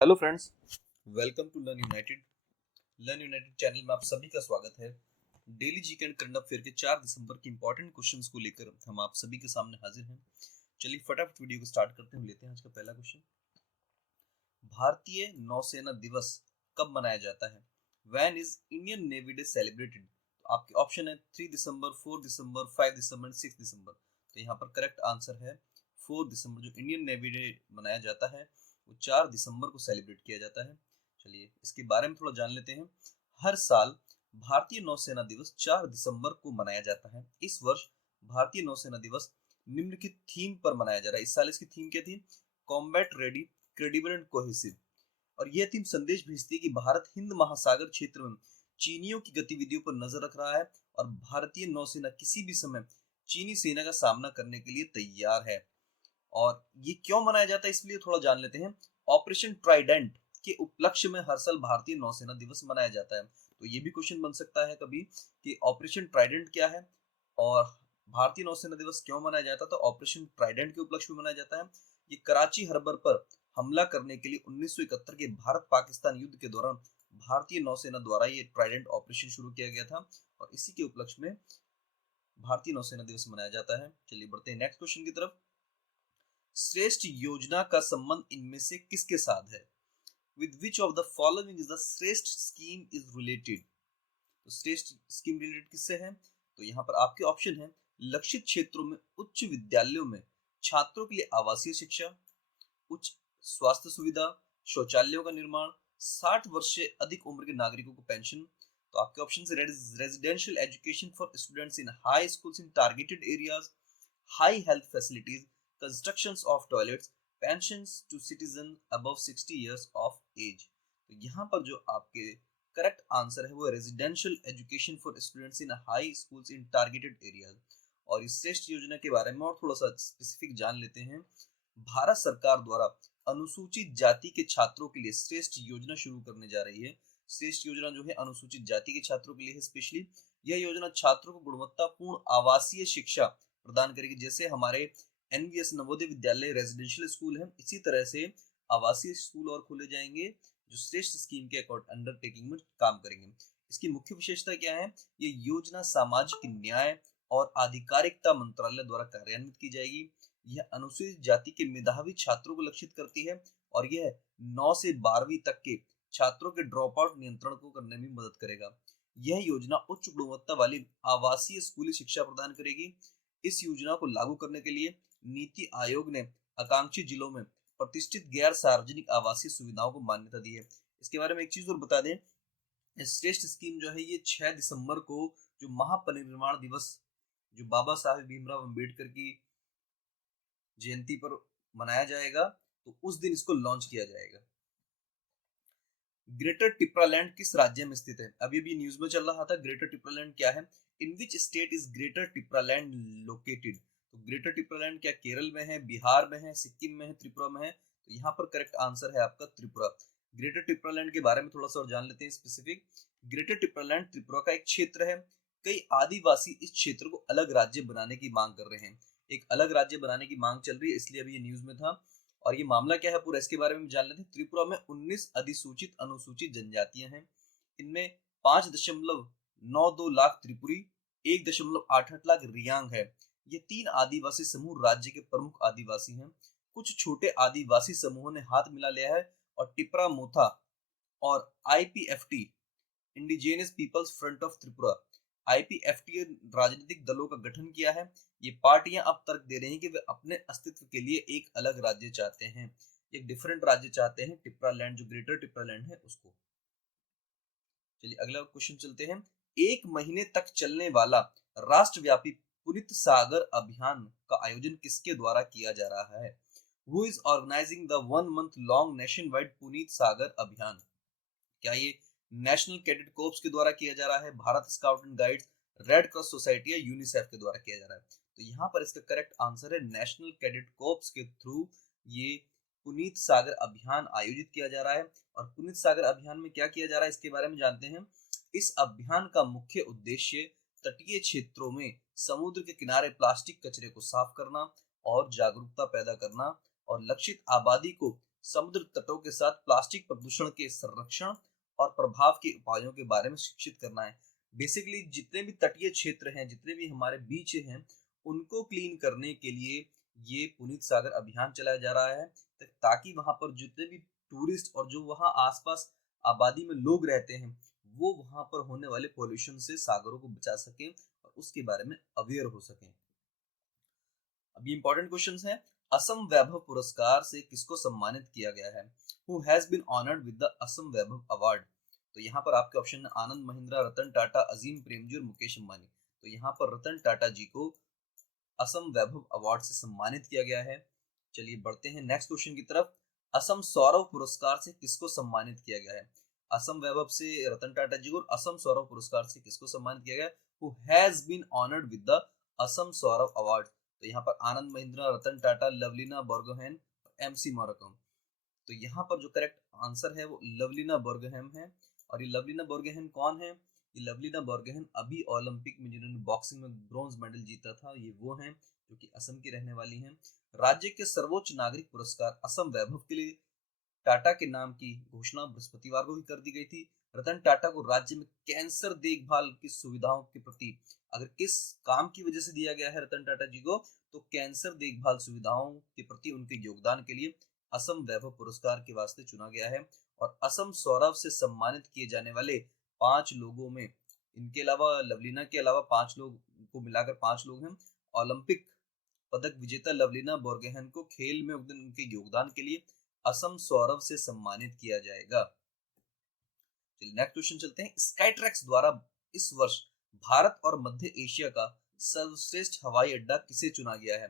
Hello friends, welcome to learn united channel में आप सभी का स्वागत है। Daily GK and current affair के 4 दिसंबर के इंपॉर्टेंट क्वेश्चंस को लेकर हम आप सभी के सामने हाजिर हैं। चलिए फटाफट वीडियो को स्टार्ट करते हैं। लेते हैं आज का पहला क्वेश्चन। भारतीय नौसेना दिवस कब मनाया जाता है? When is Indian navy day celebrated? तो आपके ऑप्शन है 3 दिसंबर, 4 दिसंबर, 5 दिसंबर, 6 दिसंबर। तो यहाँ पर करेक्ट आंसर है 4 दिसंबर। जो इंडियन नेवी डे मनाया जाता है वो 4 दिसंबर को सेलिब्रेट किया जाता है। चलिए इसके बारे में थोड़ा जान लेते हैं। हर साल भारतीय नौसेना दिवस 4 दिसंबर को मनाया जाता है। इस वर्ष भारतीय नौसेना दिवस निम्नलिखित थीम पर मनाया जा रहा है। इस साल इसकी थीम क्या थी? Combat ready, credible and cohesive. और यह थीम संदेश भेजती है कि भारत हिंद महासागर क्षेत्र में चीनियों की गतिविधियों पर नजर रख रहा है और भारतीय नौसेना किसी भी समय चीनी सेना का सामना करने के लिए तैयार है। और ये क्यों मनाया जाता है इसलिए थोड़ा जान लेते हैं। ऑपरेशन ट्राइडेंट के उपलक्ष्य में हर साल भारतीय नौसेना दिवस मनाया जाता है। तो ये भी क्वेश्चन बन सकता है कभी कि ऑपरेशन ट्राइडेंट क्या है और भारतीय नौसेना दिवस क्यों मनाया जाता है। तो ऑपरेशन ट्राइडेंट के उपलक्ष्य में मनाया जाता है। ये कराची हार्बर पर हमला करने के लिए 1971 के भारत पाकिस्तान युद्ध के दौरान भारतीय नौसेना द्वारा ये ट्राइडेंट ऑपरेशन शुरू किया गया था और इसी के उपलक्ष्य में भारतीय नौसेना दिवस मनाया जाता है। चलिए बढ़ते हैं नेक्स्ट क्वेश्चन की तरफ। श्रेष्ठ योजना का संबंध इनमें से किसके साथ है? With which of the following is the श्रेष्ठ स्कीम इज रिलेटेड? तो श्रेष्ठ स्कीम रिलेटेड किससे है? तो यहाँ पर आपके ऑप्शन है लक्षित क्षेत्रों में उच्च विद्यालयों में छात्रों के लिए आवासीय शिक्षा, उच्च स्वास्थ्य सुविधा, शौचालयों का निर्माण, 60 वर्ष से अधिक उम्र के नागरिकों को पेंशन। तो आपके ऑप्शन है residential education for students in high schools in targeted areas, high health facilities, constructions of toilets, pensions to citizen above 60 years of age. तो यहाँ पर जो आपके करेक्ट आंसर है वो residential education for students in high schools in targeted areas. और इस श्रेष्ठ योजना के बारे में और थोड़ा सा स्पेसिफिक जान लेते हैं। भारत सरकार द्वारा अनुसूचित जाति के छात्रों के लिए श्रेष्ठ योजना शुरू करने जा रही है। श्रेष्ठ योजना जो है अनुसूचित जाति के छात्रों के लिए है स्पेशली। यह योजना छात्रों को गुणवत्तापूर्ण आवासीय शिक्षा प्रदान करेगी। जैसे हमारे NVS Navodaya Vidyalaya residential school है, इसी तरह से आवासीय स्कूल और खोले जाएंगे जो श्रेष्ठ स्कीम के अंडरटेकिंग में काम करेंगे। इसकी मुख्य विशेषता क्या है? ये योजना सामाजिक न्याय और आधिकारिकता मंत्रालय द्वारा कार्यान्वित की जाएगी। यह अनुसूचित जाति के मेधावी छात्रों को लक्षित करती है और यह 9 से 12वीं तक के छात्रों के ड्रॉप आउट नियंत्रण को करने में मदद करेगा। यह योजना उच्च गुणवत्ता वाली आवासीय स्कूली शिक्षा प्रदान करेगी। इस योजना को लागू करने के लिए नीति आयोग ने आकांक्षी जिलों में प्रतिष्ठित गैर सार्वजनिक आवासीय सुविधाओं को मान्यता दी है। इसके बारे में एक चीज और बता दें, श्रेष्ठ स्कीम जो है ये 6 दिसंबर को जो महापरिनिर्वाण दिवस जो बाबा साहेब भीमराव अंबेडकर की जयंती पर मनाया जाएगा, तो उस दिन इसको लॉन्च किया जाएगा। ग्रेटर टिप्रालैंड किस राज्य में स्थित है? अभी भी न्यूज में चल रहा था ग्रेटर टिप्रालैंड क्या है। In which state is greater Tipraland located? तो ग्रेटर टिप्रालैंड क्या केरल में है, बिहार में है, सिक्किम में है, त्रिपुरा में है? तो यहाँ पर करेक्ट आंसर है आपका त्रिपुरा। ग्रेटर टिप्रालैंड के बारे में थोड़ा सा और जान लेते हैं स्पेसिफिक। ग्रेटर टिप्रालैंड त्रिपुरा का एक क्षेत्र है। कई आदिवासी इस क्षेत्र को अलग राज्य बनाने की मांग कर रहे हैं। एक अलग राज्य बनाने की मांग चल रही है, इसलिए अभी ये न्यूज में था। और ये मामला क्या है पूरा इसके बारे में जान लेते हैं। त्रिपुरा में 19 अधिसूचित अनुसूचित जनजातियां हैं। इनमें 5.92 लाख त्रिपुरी, 1.88 लाख रियांग है। ये 3 आदिवासी समूह राज्य के प्रमुख आदिवासी हैं। कुछ छोटे आदिवासी समूहों ने हाथ मिला लिया है और टिपरा मोथा और IPFT indigenous peoples front of Tripura IPFT राजनीतिक दलों का गठन किया है। ये पार्टियां अब तर्क दे रही हैं कि वे अपने अस्तित्व के लिए एक अलग राज्य चाहते हैं, एक डिफरेंट राज्य चाहते हैं, टिप्रालैंड जो ग्रेटर टिप्रालैंड है उसको। चलिए अगला क्वेश्चन चलते हैं। 1 महीने तक चलने वाला राष्ट्रव्यापी पुनीत सागर अभियान का आयोजन किसके द्वारा किया जा रहा है? Who is organising the 1 month long nationwide Puneet Sagar Abhiyan? क्या ये नेशनल कैडेट कोर्प्स के द्वारा किया जा रहा है, Bharat scout and guides, red cross society या यूनिसेफ के द्वारा किया जा रहा है? तो यहाँ पर इसका करेक्ट आंसर है नेशनल कैडेट कोर्प्स के थ्रू ये पुनीत सागर अभियान आयोजित किया जा रहा है। और पुनीत सागर अभियान में क्या किया जा रहा है इसके बारे में जानते हैं। इस अभियान का मुख्य उद्देश्य तटीय क्षेत्रों में समुद्र के किनारे प्लास्टिक कचरे को साफ करना और जागरूकता पैदा करना और लक्षित आबादी को समुद्र तटों के साथ प्लास्टिक प्रदूषण के संरक्षण और प्रभाव के उपायों के बारे में शिक्षित करना है। बेसिकली जितने भी तटीय क्षेत्र हैं, जितने भी हमारे बीच हैं, उनको क्लीन करने के लिए ये पुनीत सागर अभियान चलाया जा रहा है, ताकि वहां पर जितने भी टूरिस्ट और जो वहां आसपास आबादी में लोग रहते हैं, वो वहां पर होने वाले पोल्यूशन से सागरों को बचा सकें और उसके बारे में अवेयर हो सकें। अभी इंपॉर्टेंट क्वेश्चंस हैं। असम वैभव पुरस्कार से किसको सम्मानित किया गया है? Who has been honored with the Assam Vaibhav award? तो यहाँ पर आपके ऑप्शन है आनंद महिंद्रा, रतन टाटा, अजीम प्रेमजी और मुकेश अंबानी। तो यहाँ पर रतन टाटा जी को असम वैभव अवार्ड से सम्मानित किया गया है। चलिए बढ़ते हैं नेक्स्ट क्वेश्चन की तरफ। असम सौरव पुरस्कार से किसको सम्मानित किया गया है? असम वैभव से रतन टाटा जी को और असम सौरव पुरस्कार से किसको सम्मानित किया गया? Who has been honored with the Assam Saurav award? तो यहाँ पर आनंद महिंद्रा, रतन टाटा, लवलीना बोर्गोहेन, एमसी मरकम। तो यहाँ पर जो करेक्ट आंसर है वो लवलीना बोर्गोहेन है। और ये लवलीना बोर्गोहेन कौन है? ये लवलीना बोर्गोहेन अभी ओलंपिक में जिन्होंने बॉक्सिंग में ब्रॉन्ज मेडल जीता था, ये वो हैं जो कि असम की रहने वाली हैं। राज्य के सर्वोच्च नागरिक पुरस्कार असम वैभव के लिए टाटा के नाम की घोषणा बृहस्पतिवार को ही कर दी गई थी। रतन टाटा को राज्य में कैंसर देखभाल की सुविधाओं के प्रति, अगर किस काम की वजह से दिया गया है रतन टाटा जी को, तो कैंसर देखभाल सुविधाओं के प्रति उनके योगदान के लिए असम वैभव पुरस्कार के वास्ते चुना गया है। और असम सौरव से सम्मानित किए जाने वाले 5 लोगों में, इनके अलावा लवलीना के अलावा 5 लोग को मिलाकर 5 लोग हैं। ओलंपिक पदक विजेता लवलीना बोर्गोहेन को खेल में उनके योगदान के लिए असम सौरव से सम्मानित किया जाएगा। नेक्स्ट क्वेश्चन चलते हैं। स्काईट्रैक्स द्वारा इस वर्ष भारत और मध्य एशिया का सर्वश्रेष्ठ हवाई अड्डा किसे चुना गया है?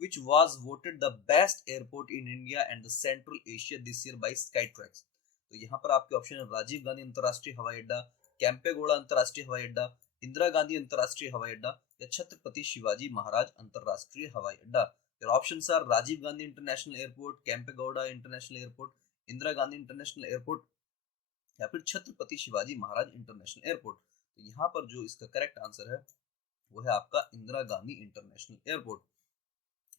Which was voted the best airport in India and the Central Asia this year by Skytrax? तो यहाँ पर आपके ऑप्शन है राजीव गांधी अंतरराष्ट्रीय हवाई अड्डा, कैंपेगौड़ा अंतरराष्ट्रीय हवाई अड्डा, इंदिरा गांधी अंतरराष्ट्रीय हवाई अड्डा या छत्रपति शिवाजी महाराज अंतरराष्ट्रीय हवाई अड्डा। Your options are Rajiv Gandhi international airport, Kempegowda international airport, Indira Gandhi international airport या फिर छत्रपति शिवाजी महाराज इंटरनेशनल एयरपोर्ट। तो यहाँ पर जो इसका करेक्ट आंसर है वो है आपका इंदिरा गांधी इंटरनेशनल एयरपोर्ट।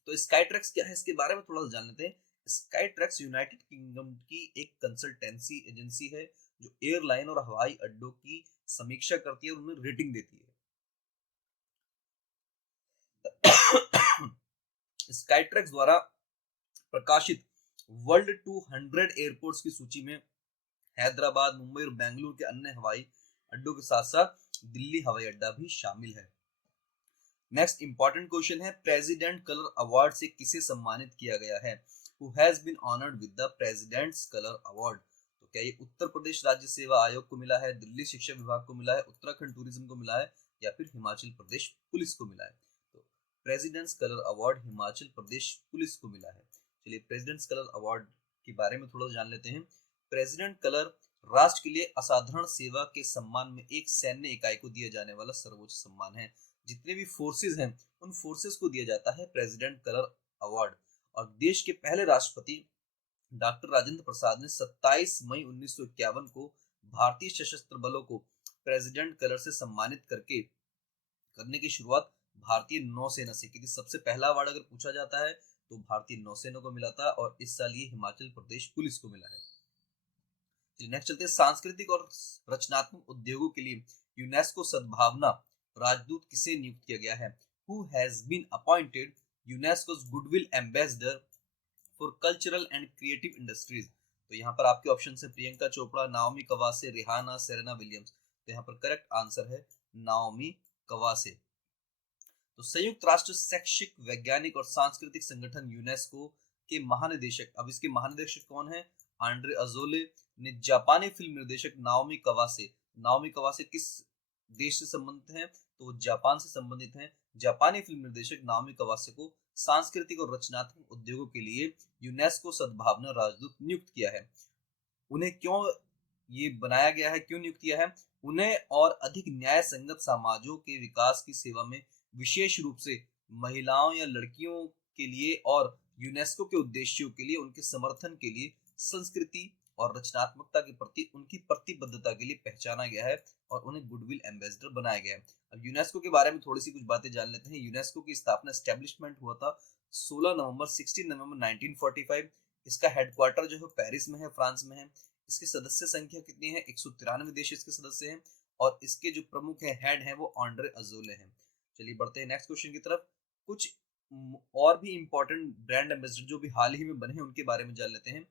तो स्काईट्रैक्स क्या है, इसके बारे में थोड़ा सा जान लेते हैं। स्काईट्रैक्स यूनाइटेड किंगडम की एक कंसल्टेंसी एजेंसी है जो एयरलाइन और हवाई अड्डों की समीक्षा करती है और उन्हें रेटिंग देती है। स्काईट्रैक्स द्वारा प्रकाशित वर्ल्ड 200 एयरपोर्ट्स की सूची में हैदराबाद, मुंबई और बेंगलुरु के अन्य हवाई अड्डों के साथ साथ दिल्ली हवाई अड्डा भी शामिल है। नेक्स्ट इंपॉर्टेंट क्वेश्चन है, प्रेसिडेंट कलर अवार्ड से किसे सम्मानित किया गया है? Who has been honored with the President's Color Award? तो क्या ये उत्तर प्रदेश राज्य सेवा आयोग को मिला है, दिल्ली शिक्षा विभाग को मिला है, उत्तराखंड टूरिज्म को मिला है या फिर हिमाचल प्रदेश पुलिस को मिला है? तो presidents colour award Himachal Pradesh police को मिला है। चलिए प्रेसिडेंट्स कलर अवार्ड के बारे में थोड़ा जान लेते हैं। प्रेसिडेंट कलर राष्ट्र के लिए असाधारण सेवा के सम्मान में एक सैन्य इकाई को दिया जाने वाला सर्वोच्च सम्मान है। जितने भी फोर्सेस हैं उन फोर्सेस को दिया जाता है प्रेसिडेंट कलर अवार्ड। और देश के पहले राष्ट्रपति डॉक्टर राजेंद्र प्रसाद ने 27 मई 1951 को भारतीय सशस्त्र बलों को प्रेसिडेंट कलर से सम्मानित करने की शुरुआत भारतीय नौसेना से की थी। सबसे पहला अवार्ड अगर पूछा जाता है तो भारतीय नौसेना को मिला था और इस साल ये हिमाचल प्रदेश पुलिस को मिला है। नेक्स्ट चलते हैं, सांस्कृतिक और रचनात्मक उद्योगों के लिए यूनेस्को सद्भावना राजदूत किसे नियुक्त किया गया है? Who has been appointed UNESCO's goodwill ambassador for cultural and creative industries? तो यहाँ पर आपके ऑप्शन है Priyanka Chopra, Naomi Kawase, Rihanna, Serena Williams. तो यहाँ पर करेक्ट आंसर है नाओमी कवासे। तो संयुक्त राष्ट्र शैक्षिक, वैज्ञानिक और सांस्कृतिक संगठन यूनेस्को के महानिदेशक, अब इसके महानिदेशक कौन है? आंड्रे अजोले ने जापानी फिल्म निर्देशक नाओमी कवासे किस देश से संबंधित हैं? तो वो जापान से संबंधित हैं। जापानी फिल्म निर्देशक नाओमी कवासे को सांस्कृतिक और रचनात्मक उद्योगों के लिए यूनेस्को सद्भावना राजदूत नियुक्त किया है। उन्हें क्यों ये बनाया गया है, क्यों नियुक्त किया है? उन्हें और अधिक न्याय संगत समाजों के विकास की सेवा में, विशेष रूप से महिलाओं या लड़कियों के लिए और यूनेस्को के उद्देश्यों के लिए उनके समर्थन के लिए संस्कृति और रचनात्मकता के प्रति उनकी प्रतिबद्धता के लिए पहचाना गया है और उन्हें गुडविल एम्बेसडर बनाया गया है। अब यूनेस्को के बारे में थोड़ी सी कुछ बातें जान लेते हैं। यूनेस्को की स्थापना एस्टेब्लिशमेंट हुआ था 16 नवंबर 1945 इसका हेडक्वार्टर जो है पेरिस में है, फ्रांस में है। इसकी सदस्य संख्या कितनी है? 193 देश इसके सदस्य हैं और इसके जो प्रमुख है हेड है वो आंद्रे अजोले हैं। चलिए बढ़ते हैं नेक्स्ट क्वेश्चन की तरफ। कुछ और भी इंपॉर्टेंट ब्रांड एम्बेसडर जो भी हाल ही में बने हैं उनके बारे में जान लेते हैं।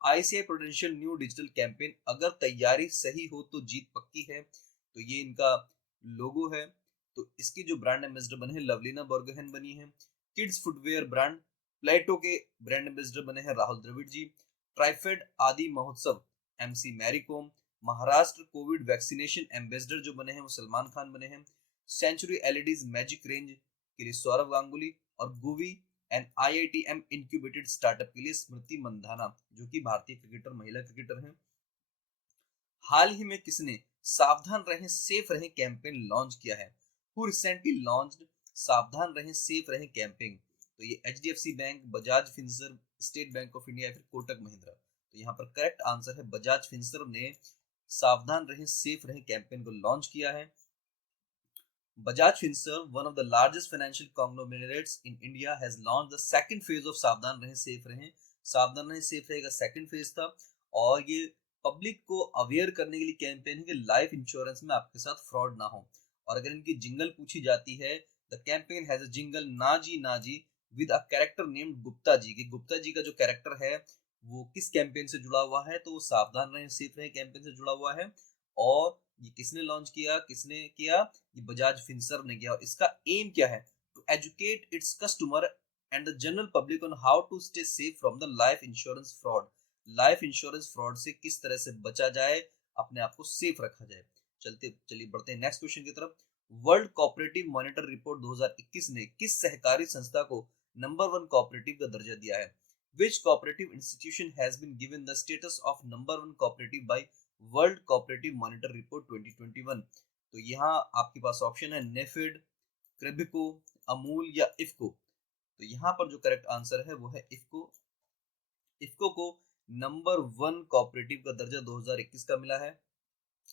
ICI prudential new digital campaign, अगर तैयारी सही हो तो जीत पक्की है, तो ये इनका लोगो है। तो इसकी जो ब्रांड एम्बेसडर बने हैं लवलीना बोर्गोहेन बनी है। किड्स फुटवेयर ब्रांड प्लेटो के ब्रांड एम्बेसडर बने हैं राहुल द्रविड़ जी। TRIFED Aadi Mahotsav MC Mary Kom. Maharashtra COVID vaccination ambassador जो बने हैं वो सलमान खान बने हैं। सेंचुरी एलईडीज मैजिक रेंज के लिए सौरभ गांगुली। और गुवी एंड आईआईटीएम इंक्यूबेटेड स्टार्टअप के लिए स्मृति मंधाना जो कि भारतीय क्रिकेटर, महिला क्रिकेटर हैं। हाल ही में किसने सावधान रहें सेफ रहें कैंपेन लॉन्च किया है? हु रिसेंटली लॉन्च्ड सावधान रहें सेफ रहें कैंपेन? तो ये HDFC bank, Bajaj Finserv, state bank of India या फिर कोटक महिंद्रा। तो यहाँ पर करेक्ट आंसर है बजाज फिनसर्व ने सावधान रहें सेफ रहें कैंपेन को लॉन्च किया है। Bajaj Finserv, one of the largest financial conglomerates in India, has launched the second phase of सावधान रहें सेफ रहें। सावधान रहें सेफ रहें का सेकंड फेज था और ये पब्लिक को अवेयर करने के लिए कैंपेन है कि लाइफ इंश्योरेंस में आपके साथ फ्रॉड ना हो। और अगर इनकी जिंगल पूछी जाती है, the campaign has a jingle ना जी with a character named Gupta ji. कि गुप्ता जी का जो कैरेक्टर है वो किस कैंपेन से जुड़ा हुआ है? तो वो सावधान रहें सेफ रहें कैंपेन से जुड़ा हुआ है। और ये किसने लॉन्च किया? किसने किया? ये बजाज फिनसर्व ने किया। और इसका एम क्या है? To educate its customer and the general public on how to stay safe from the life insurance fraud. Life insurance fraud से किस तरह से बचा जाए, अपने आप को सेफ रखा जाए। चलिए बढ़ते हैं नेक्स्ट क्वेश्चन की तरफ। वर्ल्ड कोऑपरेटिव मॉनिटर रिपोर्ट 2021 ने किस सहकारी संस्था को नंबर 1 कोऑपरेटिव का दर्जा दिया है? Which cooperative institution has been given the status of number 1 cooperative by world cooperative monitor report 2021? तो यहाँ आपके पास ऑप्शन है नेफेड, क्रेबिको, अमूल या इफ्को। तो यहाँ पर जो करेक्ट आंसर है वो है इफ्को। इफ्को को नंबर 1 कोऑपरेटिव का दर्जा 2021 का मिला है।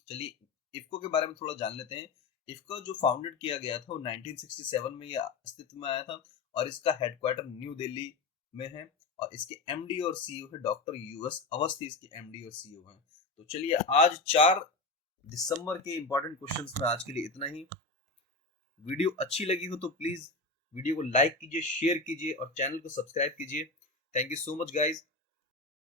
चलिए इफ्को के बारे में थोड़ा जान लेते हैं। इफ्को जो फाउंडेड किया गया था वो 1967 में ये अस्तित्व में आया था और इसका हेडक्वार्टर न्यू दिल्ली में है। और इसके एमडी और सीईओ है डॉक्टर यूएस अवस्थी, इसके एमडी और सीईओ हैं। तो चलिए आज 4 दिसंबर के इंपॉर्टेंट क्वेश्चंस में आज के लिए इतना ही। वीडियो अच्छी लगी हो तो प्लीज वीडियो को लाइक कीजिए, शेयर कीजिए और चैनल को सब्सक्राइब कीजिए। Thank you so much guys.